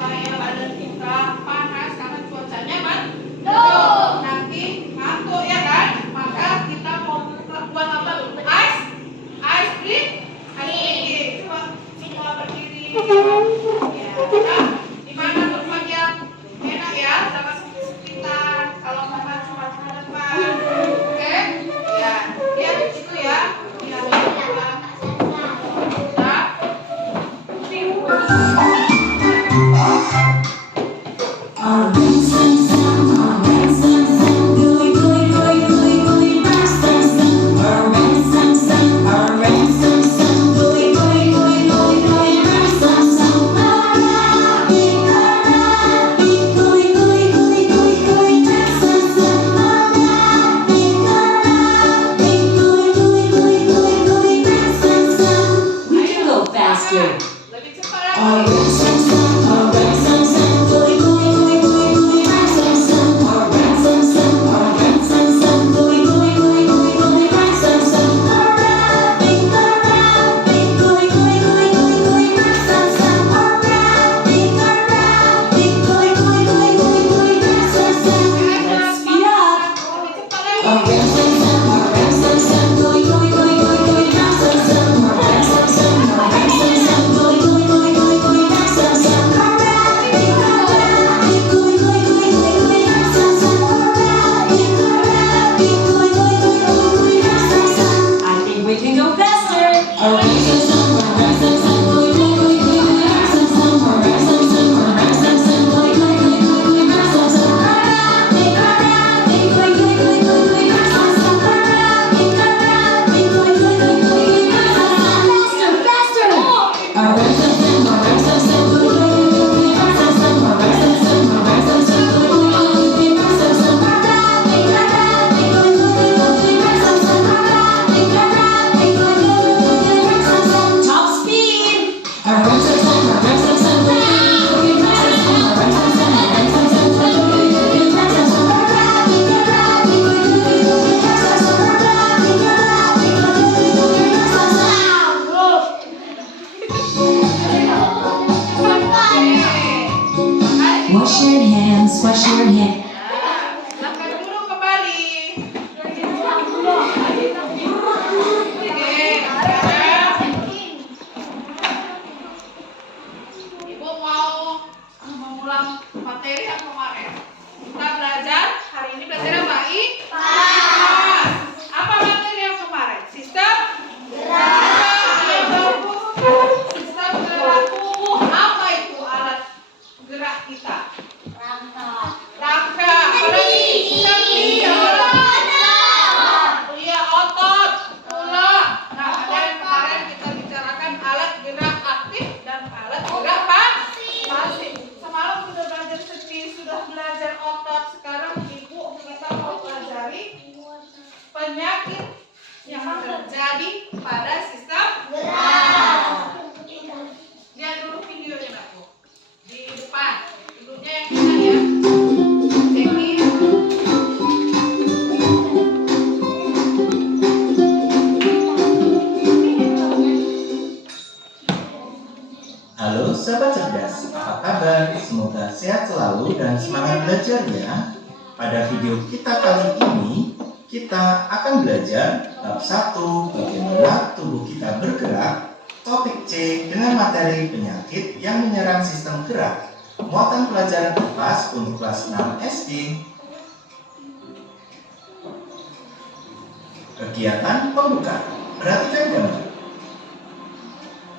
supaya badan kita panas karena cuacanya mendung. Nanti ngantuk ya kan? Maka kita mau buat apa dulu? Ice breathing. Coba semua berdiri. Ya, nah, di mana tempat yang enak ya? Jangan sekitar. Kalau mama cuma ke depan, oke? Ya, lihat itu ya. Lihat lebih cepat lagi. Wash your hands, wash your hands. Langkah dulu kembali. Oke, sekarang Ibu mau mengulang materi yang kemarin. Kita belajar, hari ini belajar apa? Apa materi yang kemarin? Sistem gerak. Sistem gerak tubuh. Apa itu alat gerak kita? Rangka. Iya, otot, tulang. Nah, ada yang kemarin kita bicarakan alat gerak aktif dan alat gerak pasif. Semalam sudah belajar otot. Sekarang Ibu kita mau pelajari penyakit yang terjadi pada sistem gerak. Lihat dulu videonya, Bu. Di depan. Ibunya yang kita ya. Ceki. Halo sahabat cerdas, apa kabar? Semoga sehat selalu dan semangat belajar ya. Pada video kita kali ini, kita akan belajar bab 1 bagaimana tubuh kita bergerak, topik C dengan materi penyakit yang menyerang sistem gerak. Muatan pelajaran kelas untuk kelas 6 SD. Kegiatan pembuka. Perhatikan gambar.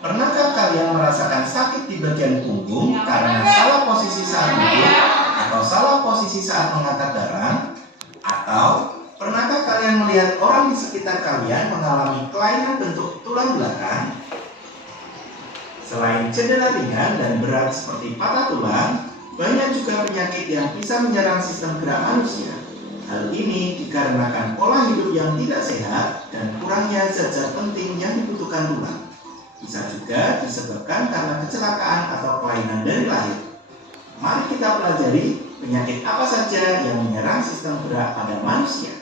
Pernahkah kalian merasakan sakit di bagian punggung karena salah posisi saat duduk atau salah posisi saat mengangkat barang? Atau pernahkah kalian melihat orang di sekitar kalian mengalami kelainan bentuk tulang belakang? Selain cedera ringan dan berat seperti patah tulang, banyak juga penyakit yang bisa menyerang sistem gerak manusia. Hal ini dikarenakan pola hidup yang tidak sehat dan kurangnya zat-zat penting yang dibutuhkan tulang. Bisa juga disebabkan karena kecelakaan atau kelainan dari lahir. Mari kita pelajari penyakit apa saja yang menyerang sistem gerak pada manusia.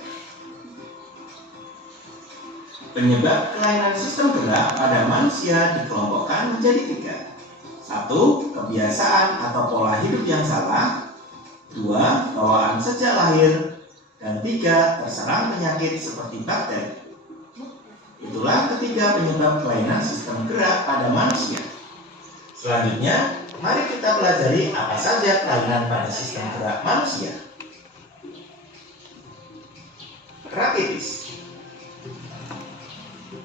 Penyebab kelainan sistem gerak pada manusia dikelompokkan menjadi 3. 1. Kebiasaan atau pola hidup yang salah. 2. Bawaan sejak lahir. Dan 3. Terserang penyakit seperti bakteri. Itulah ketiga penyebab kelainan sistem gerak pada manusia. Selanjutnya, mari kita pelajari apa saja kelainan pada sistem gerak manusia. Rakitis.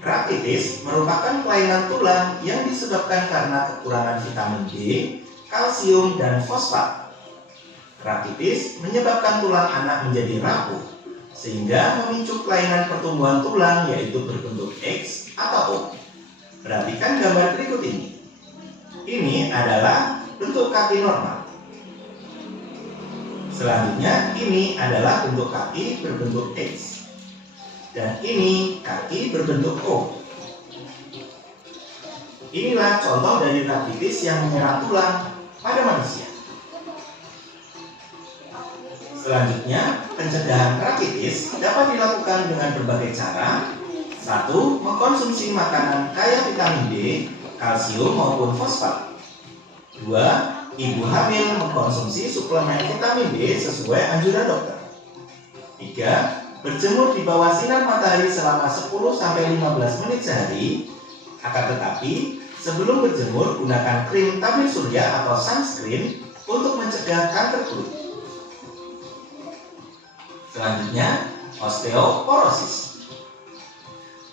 Rakitis merupakan kelainan tulang yang disebabkan karena kekurangan vitamin D, kalsium, dan fosfat. Rakitis menyebabkan tulang anak menjadi rapuh, sehingga memicu kelainan pertumbuhan tulang yaitu berbentuk X atau O. Perhatikan gambar berikut ini. Ini adalah bentuk kaki normal. Selanjutnya, ini adalah bentuk kaki berbentuk X. Dan ini kaki berbentuk O. Inilah contoh dari rakitis yang menyerang tulang pada manusia. Selanjutnya, pencegahan rakitis dapat dilakukan dengan berbagai cara. 1. Mengkonsumsi makanan kaya vitamin D, kalsium maupun fosfat. 2. Ibu hamil mengkonsumsi suplemen vitamin D sesuai anjuran dokter. 3. Berjemur di bawah sinar matahari selama 10-15 menit sehari. Akan tetapi, sebelum berjemur, gunakan krim tabir surya atau sunscreen untuk mencegah kanker kulit. Selanjutnya, osteoporosis.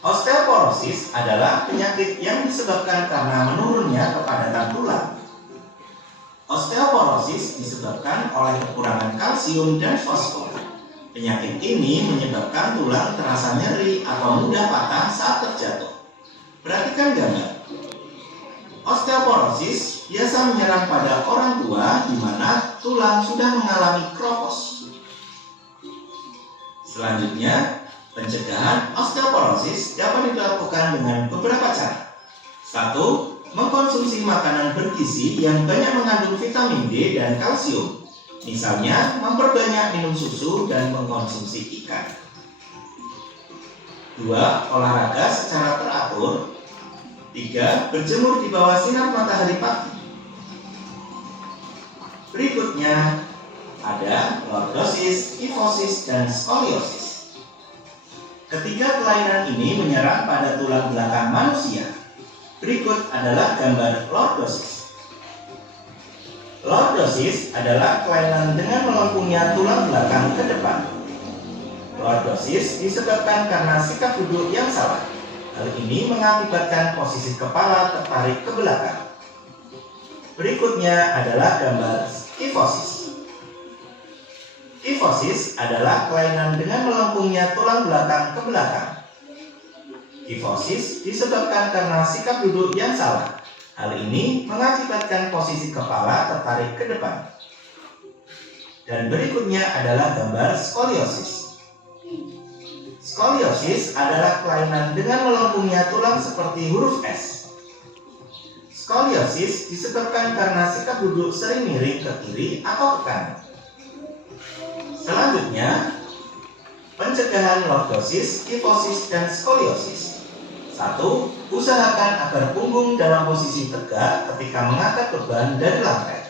Osteoporosis adalah penyakit yang disebabkan karena menurunnya kepadatan tulang. Osteoporosis disebabkan oleh kekurangan kalsium dan fosfor. Penyakit ini menyebabkan tulang terasa nyeri atau mudah patah saat terjatuh. Perhatikan gambar. Osteoporosis biasa menyerang pada orang tua di mana tulang sudah mengalami kropos. Selanjutnya, pencegahan osteoporosis dapat dilakukan dengan beberapa cara. 1. Mengkonsumsi makanan bergizi yang banyak mengandung vitamin D dan kalsium. Misalnya, memperbanyak minum susu dan mengkonsumsi ikan. 2. Olahraga secara teratur. 3. Berjemur di bawah sinar matahari pagi. Berikutnya, ada lordosis, kifosis, dan skoliosis. Ketiga kelainan ini menyerang pada tulang belakang manusia. Berikut adalah gambar lordosis. Lordosis adalah kelainan dengan melengkungnya tulang belakang ke depan. Lordosis disebabkan karena sikap duduk yang salah. Hal ini mengakibatkan posisi kepala tertarik ke belakang. Berikutnya adalah gambar kifosis. Kifosis adalah kelainan dengan melengkungnya tulang belakang ke belakang. Kifosis disebabkan karena sikap duduk yang salah. Hal ini mengakibatkan posisi kepala tertarik ke depan. Dan berikutnya adalah gambar skoliosis. Skoliosis adalah kelainan dengan melengkungnya tulang seperti huruf S. Skoliosis disebabkan karena sikap duduk sering miring ke kiri atau ke kanan. Selanjutnya, pencegahan lordosis, kifosis, dan skoliosis. 1. Usahakan agar punggung dalam posisi tegak ketika mengangkat beban dari lantai.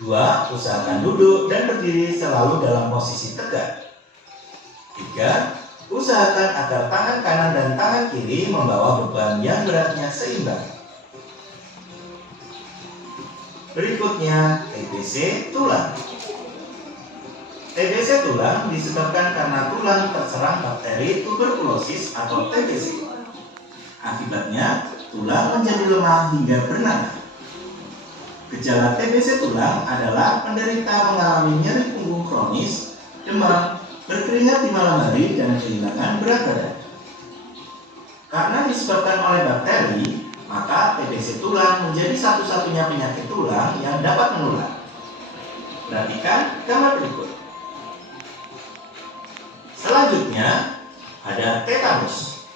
2. Usahakan duduk dan berdiri selalu dalam posisi tegak. 3. Usahakan agar tangan kanan dan tangan kiri membawa beban yang beratnya seimbang. Berikutnya, TBC tulang. TBC tulang disebabkan karena tulang terserang bakteri tuberkulosis atau TBC. Akibatnya, tulang menjadi lemah hingga bernanah. Gejala TBC tulang adalah penderita mengalami nyeri punggung kronis, demam, berkeringat di malam hari, dan kehilangan berat badan. Karena disebabkan oleh bakteri, maka TBC tulang menjadi satu-satunya penyakit tulang yang dapat menular. Perhatikan gambar berikut. Selanjutnya, ada tetanus.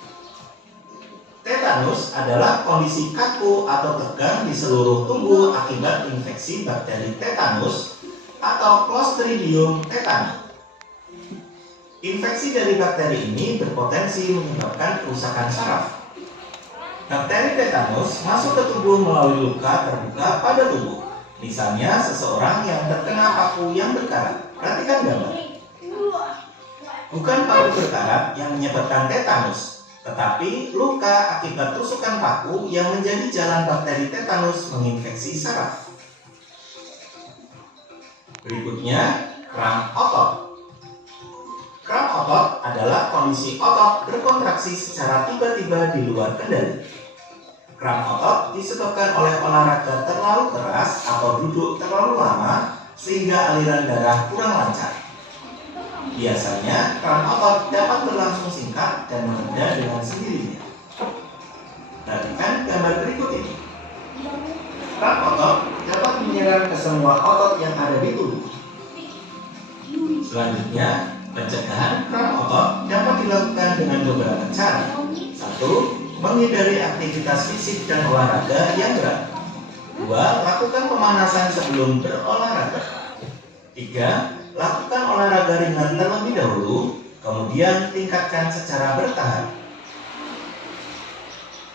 Tetanus adalah kondisi kaku atau tegang di seluruh tubuh akibat infeksi bakteri tetanus atau Clostridium tetani. Infeksi dari bakteri ini berpotensi menyebabkan kerusakan saraf. Bakteri tetanus masuk ke tubuh melalui luka terbuka pada tubuh. Misalnya seseorang yang terkena paku yang berkarat. Perhatikan gambar. Bukan paku berkarat yang menyebabkan tetanus, tetapi luka akibat tusukan paku yang menjadi jalan bakteri tetanus menginfeksi saraf. Berikutnya, kram otot. Kram otot adalah kondisi otot berkontraksi secara tiba-tiba di luar kendali. Kram otot disebabkan oleh olahraga terlalu keras atau duduk terlalu lama sehingga aliran darah kurang lancar. Biasanya, kram otot dapat berlangsung singkat dan mereda dengan sendirinya. Perhatikan gambar berikut ini. Kram otot dapat menyerang ke semua otot yang ada di tubuh. Selanjutnya, pencegahan kram otot dapat dilakukan dengan beberapa cara. 1. Menghindari aktivitas fisik dan olahraga yang berat. 2. Lakukan pemanasan sebelum berolahraga. 3. Lakukan olahraga ringan terlebih dahulu, kemudian tingkatkan secara bertahap.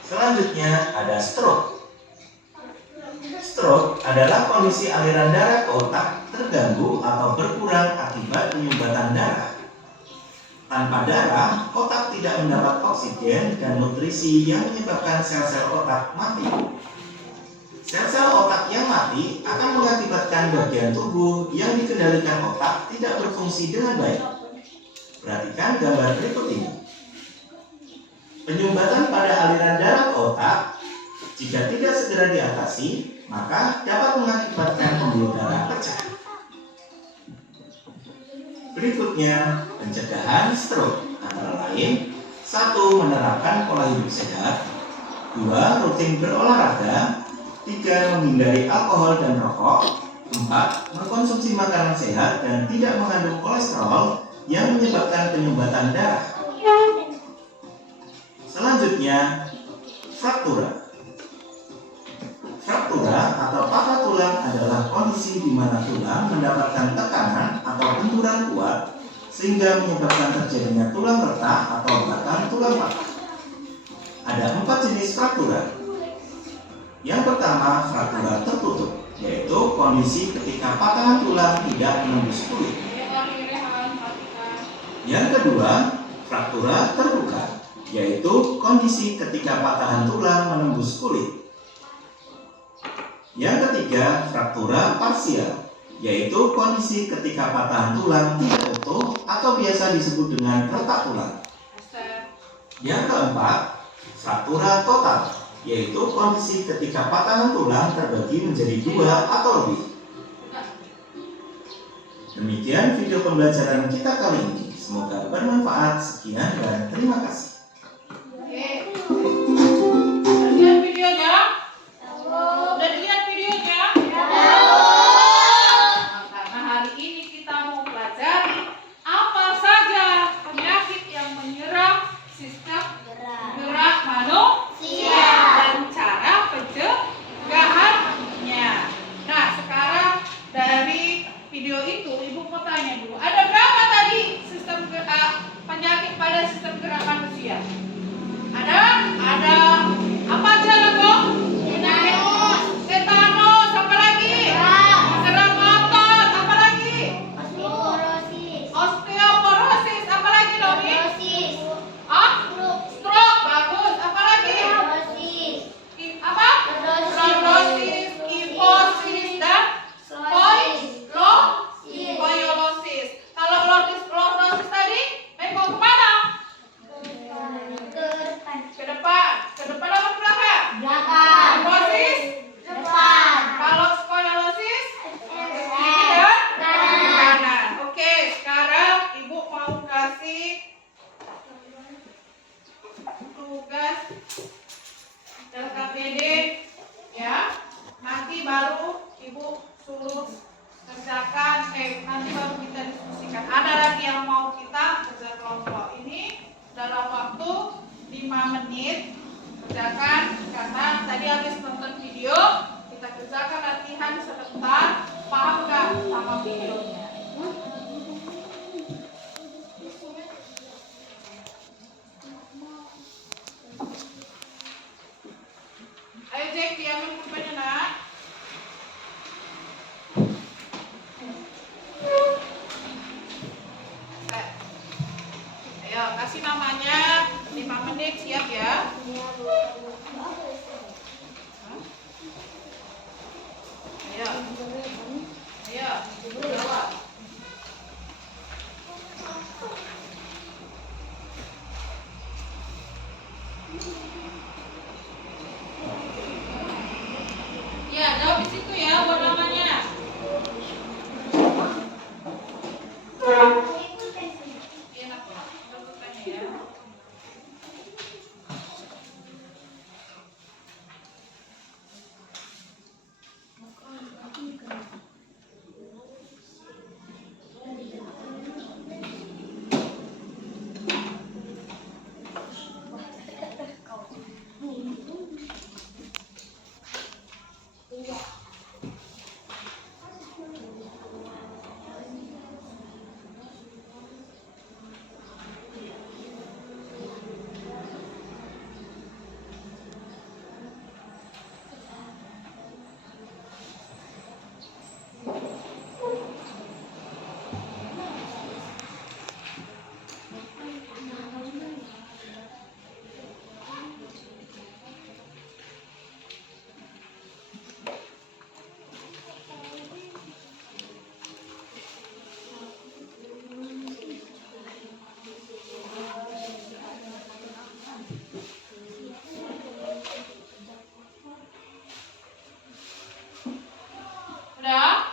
Selanjutnya ada stroke. Stroke adalah kondisi aliran darah ke otak terganggu atau berkurang akibat penyumbatan darah. Tanpa darah, otak tidak mendapat oksigen dan nutrisi yang menyebabkan sel-sel otak mati. Sel-sel otak yang mati akan mengakibatkan bagian tubuh yang dikendalikan otak tidak berfungsi dengan baik. Perhatikan gambar berikut ini. Penyumbatan pada aliran darah ke otak, jika tidak segera diatasi, maka dapat mengakibatkan pembuluh darah pecah. Berikutnya, pencegahan stroke antara lain 1. Menerapkan pola hidup sehat. 2. Rutin berolahraga. 3. Menghindari alkohol dan rokok. 4. Mengkonsumsi makanan sehat dan tidak mengandung kolesterol yang menyebabkan penyumbatan darah. Selanjutnya, fraktura. Fraktura atau patah tulang adalah kondisi di mana tulang mendapatkan tekanan atau benturan kuat sehingga menyebabkan terjadinya tulang retak atau bahkan tulang patah. Ada 4 jenis fraktura. Yang pertama, fraktura tertutup, yaitu kondisi ketika patahan tulang tidak menembus kulit. Yang kedua, fraktura terbuka, yaitu kondisi ketika patahan tulang menembus kulit. Yang ketiga, fraktura parsial, yaitu kondisi ketika patahan tulang tidak utuh atau biasa disebut dengan retak tulang. Yang keempat, fraktura total, yaitu kondisi ketika patahan tulang terbagi menjadi 2 atau lebih. Demikian video pembelajaran kita kali ini. Semoga bermanfaat. Sekian dan terima kasih. Lihat videonya? Udah dilihat videonya? Karena hari ini kita mau pelajari apa saja penyakit yang menyerang sistem gerak manusia dan cara pencegahannya. Nah, sekarang dari video itu Ibu mau tanya dulu, ada berapa tadi sistem penyakit pada sistem gerak manusia? Jack diambil pulpennya nak. Ayo kasih namanya 5 menit siap ya. Ayo. Ayo. Jawab. Ya, jawab di situ ya buat namanya. Iya, nak. Bentukannya ya. Udah?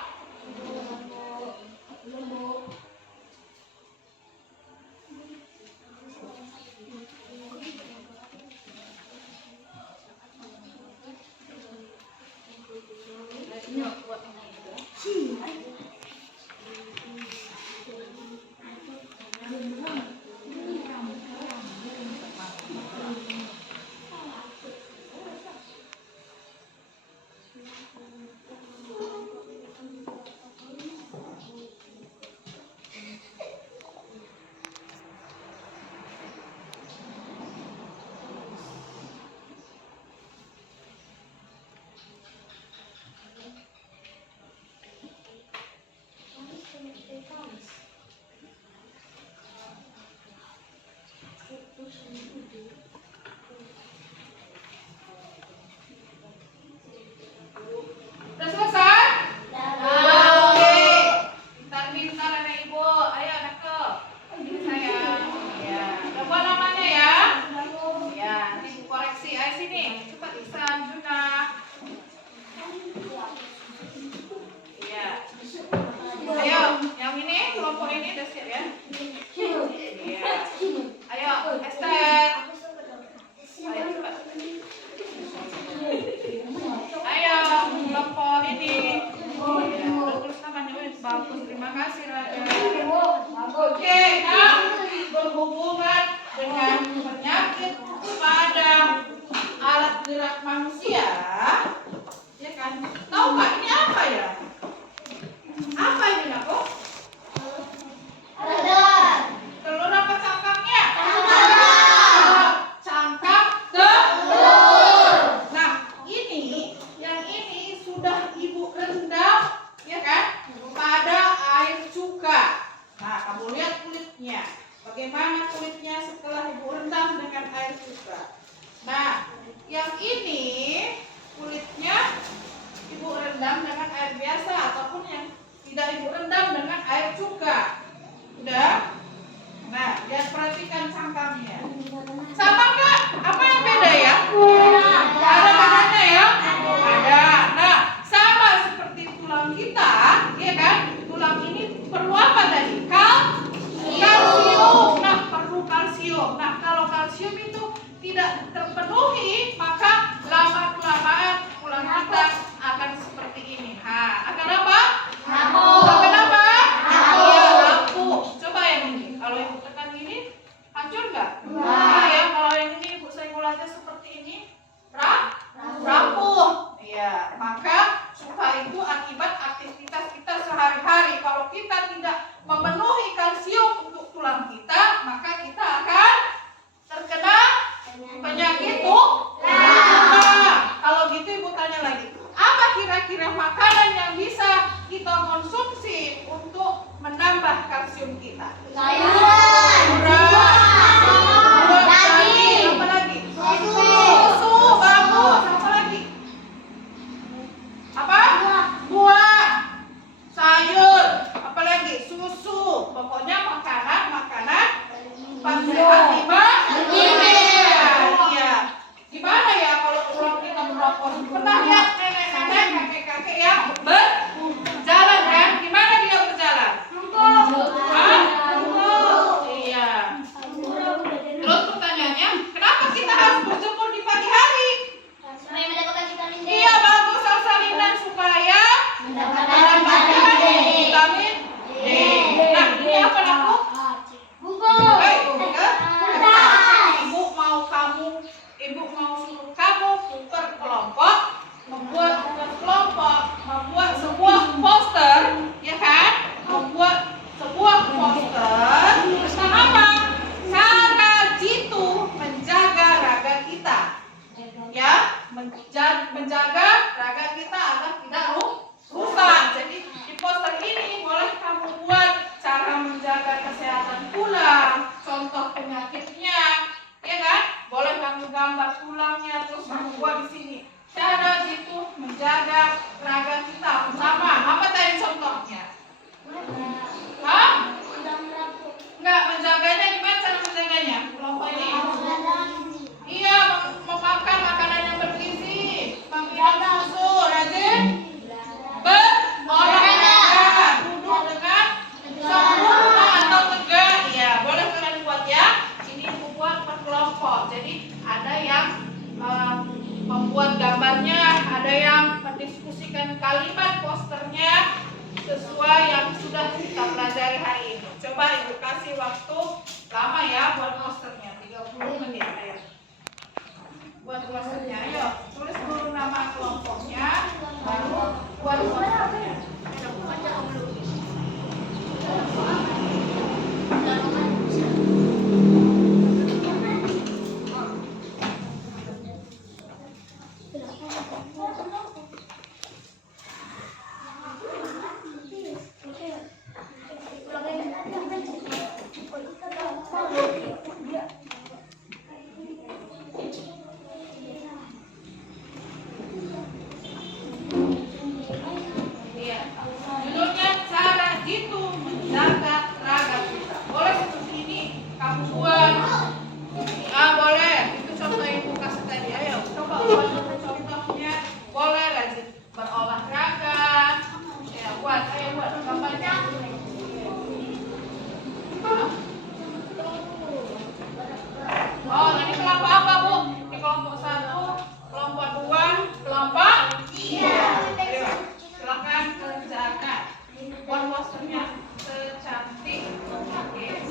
Udah selesai? Oke. Pintar-pintar anak ibu. Ayo anakku. Ini sayang. Ya. Udah buat namanya ya. Ya. Nanti ibu koreksi. Ayo sini. Cepat Ihsan, Juna. Iya. Ayo. Yang ini kelompok ini udah siap ya. Iya. Ayo Esther. Ayo cepat. Ayo, kelompok ini. Ya, terus namanya bagus. Terima kasih Raja. Oke, nah, berhubungan dengan penyakit pada alat gerak manusia, ya kan? Tahu nggak ini apa ya? Apa ini nak? Telur apa cangkangnya? Cangkang telur. Nah, yang ini sudah ibu rendam, ya kan? Pada air cuka. Nah, kamu lihat kulitnya. Bagaimana kulitnya setelah ibu rendam dengan air cuka? Nah, yang ini kulitnya ibu rendam dengan air biasa ataupun yang tidak ibu rendam dengan air cuka. Udah? Nah, lihat perhatikan cangkangnya. Sama nggak? Apa yang beda ya? Ada bedanya ya? Ada. Nah, sama seperti tulang kita, ya kan? Tulang ini perlu apa tadi? Kalsium. Nah, perlu kalsium. Nah, kalau kalsium itu tidak terpenuhi, maka lama-kelamaan tulang kita akan seperti ini. Akan apa? Akan apa? Iya, rapuh. Coba yang ini. Kalau ibu tekan gini, hancur nggak? Nah, ya, kalau yang ini ibu senggol aja seperti ini, rapuh. Iya, maka cuka itu akibat aktivitas kita sehari-hari. Kalau kita tidak memenuhi kalsium untuk tulang kita, maka kita akan terkena penyakit tulang. Kalau gitu kira-kira makanan yang bisa kita konsumsi untuk menambah kalsium kita? Sayuran, daging, apa lagi? Susu, bagus, apa lagi? Apa? Buah, sayur, apa lagi? Susu, pokoknya makanan sehat 5. Iya. Gimana ya kalau pulang kita merokok? Pernah lihat nenek-nenek, kakek-kakek yang berjalan kan? Gimana dia berjalan? Iya. Terus pertanyaannya, kenapa kita harus berjemur di pagi hari? Iya, bagus salinan supaya mendapatkan vitamin D. Nah, ini apa aku? Ibu mau suruh kamu berkelompok, membuat sebuah poster, ya kan? Membuat sebuah poster tentang apa? Cara jitu menjaga raga kita, ya, menjaga raga kita agar tidak rusak. Jadi di poster ini boleh kamu buat cara menjaga kesehatan tulang, contoh penyakitnya, ya kan? Boleh kamu gambar tulangnya, terus kamu buat di sini. Cara jitu menjaga raga kita. Pertama, apa tadi contohnya? Hah? Enggak, menjaganya gimana cara menjaganya? Kelompok ini. Iya, memakan makanan yang bergizi, minum susu, rajin berolahraga, duduk dengan sempurna atau tegak. Ya, boleh kalian buat ya. Ini buat per kelompok. Jadi ada yang membuat gambarnya, ada yang mendiskusikan kalimat posternya sesuai yang sudah kita pelajari hari ini. Coba Ibu kasih waktu lama ya buat posternya, 30 menit. Ayo. Buat posternya, ayo tulis dulu nama kelompoknya, baru buat posternya. Judulnya cara jitu menjaga raga kita. Boleh seperti ini kamu buat. Boleh. Itu contoh yang Ibu kasih tadi. Ayo coba buat contohnya. Boleh rajin berolahraga. Ya buat. Ayo buat gambarnya. Oh, ini kelompok apa Bu? Ini kelompok 1, kelompok 2, kelompok 3. Ayo, silakan kerjakan. Buat posternya secantik mungkin.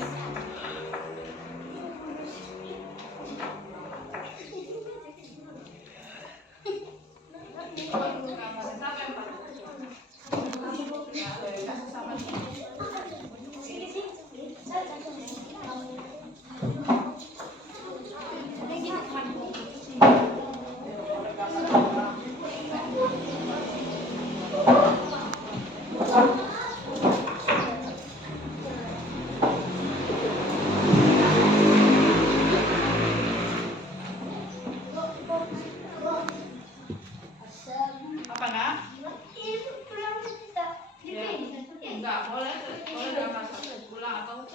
Apa nak? Enggak boleh gambar satu bulan atau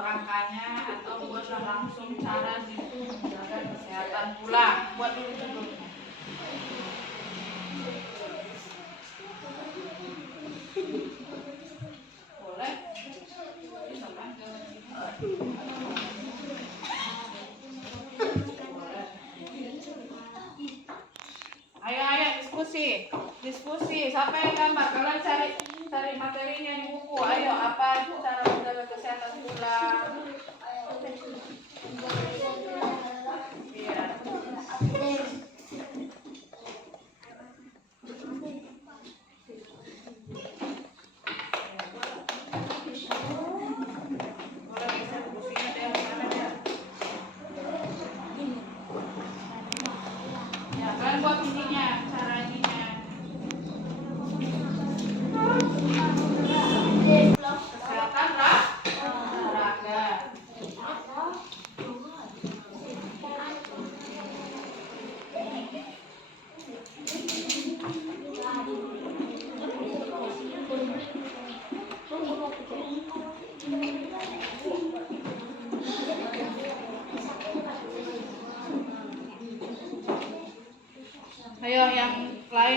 rangkanya atau buatlah langsung cara jitu menjaga kesehatan tulang. Buat dulu sebelumnya. Boleh? Bisa kan? Ayo diskusi. Siapa yang gambar? Kalian cari materinya di buku. Ayo, apa itu cara menjaga kesehatan tulang? Iya. Boleh geser bukunya deh, mana dia? Ya, kalian buat ininya, cara ininya.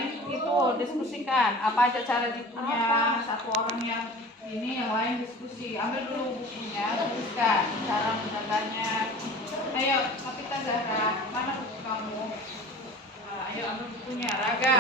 lain itu diskusikan apa aja cara punya satu orang yang ini, yang lain diskusi. Ambil dulu bukunya, tuliskan cara menjaganya. Ayo, Kapita Zahra, mana buku kamu? Ayo ambil bukunya, Raga.